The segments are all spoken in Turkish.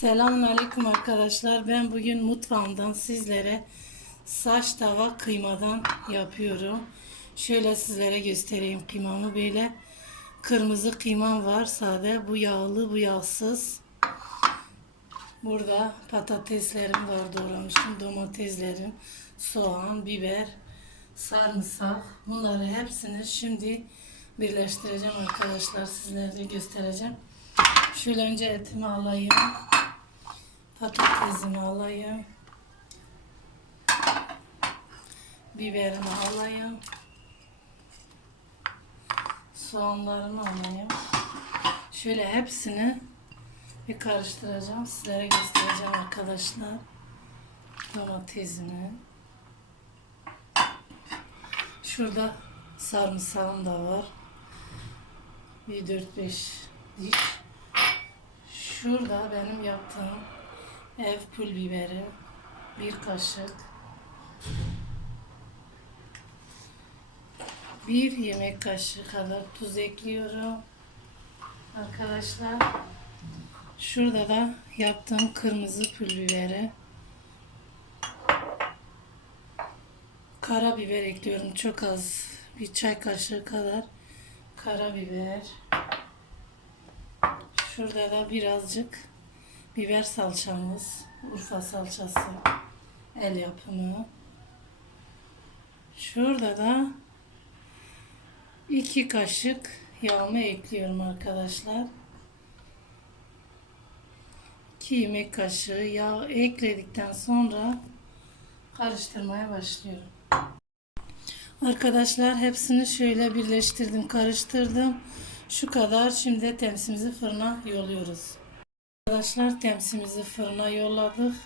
Selamun Aleyküm arkadaşlar. Ben bugün mutfağımdan sizlere saç tava kıymadan yapıyorum. Şöyle sizlere göstereyim kıymamı böyle. Kırmızı kıymam var sade. Bu yağlı bu yağsız. Burada patateslerim var doğramışım. Domateslerim, soğan, biber, sarımsak. Bunları hepsini şimdi birleştireceğim arkadaşlar. Sizlere göstereceğim. Şöyle önce etimi alayım. Patatesimi alayım. Biberimi alayım. Soğanlarımı alayım. Şöyle hepsini bir karıştıracağım. Sizlere göstereceğim arkadaşlar. Domatesimi. Şurada sarımsağım da var. Bir 4-5 diş. Şurada benim yaptığım ev pul biberi. Bir kaşık. Bir yemek kaşığı kadar tuz ekliyorum. Arkadaşlar. Şurada da yaptığım kırmızı pul biberi. Karabiber ekliyorum çok az. Bir çay kaşığı kadar karabiber. Şurada da birazcık biber salçamız. Urfa salçası. El yapımı. Şurada da iki kaşık yağımı ekliyorum arkadaşlar. 2 yemek kaşığı yağ ekledikten sonra karıştırmaya başlıyorum. Arkadaşlar hepsini şöyle birleştirdim, karıştırdım. Şu kadar. Şimdi temsimizi fırına yolluyoruz. Arkadaşlar temsimizi fırına yolladık.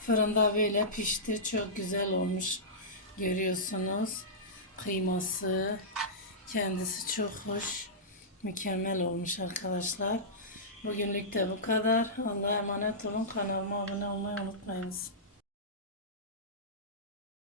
Fırında böyle pişti. Çok güzel olmuş. Görüyorsunuz. Kıyması kendisi çok hoş. Mükemmel olmuş arkadaşlar. Bugünlük de bu kadar. Allah'a emanet olun. Kanalıma abone olmayı unutmayınız.